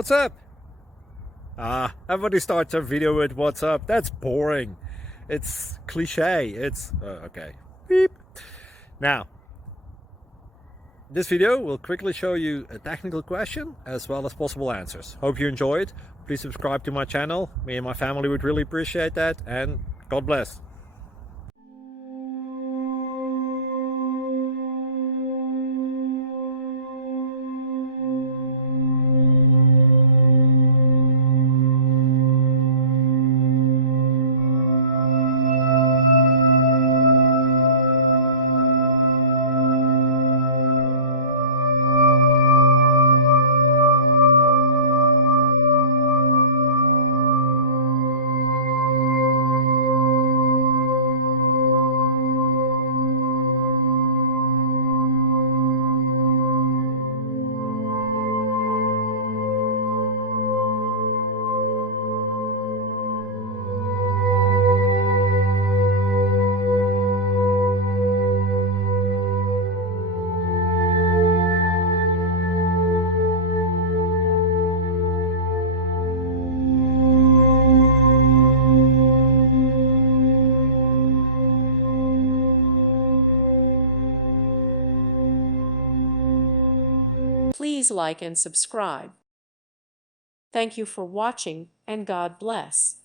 What's up? Everybody starts a video with what's up. That's boring. It's cliche. It's okay. Beep. Now, this video will quickly show you a technical question as well as possible answers. Hope you enjoyed. Please subscribe to my channel. Me and my family would really appreciate that, and God bless. Please like and subscribe. Thank you for watching, and God bless.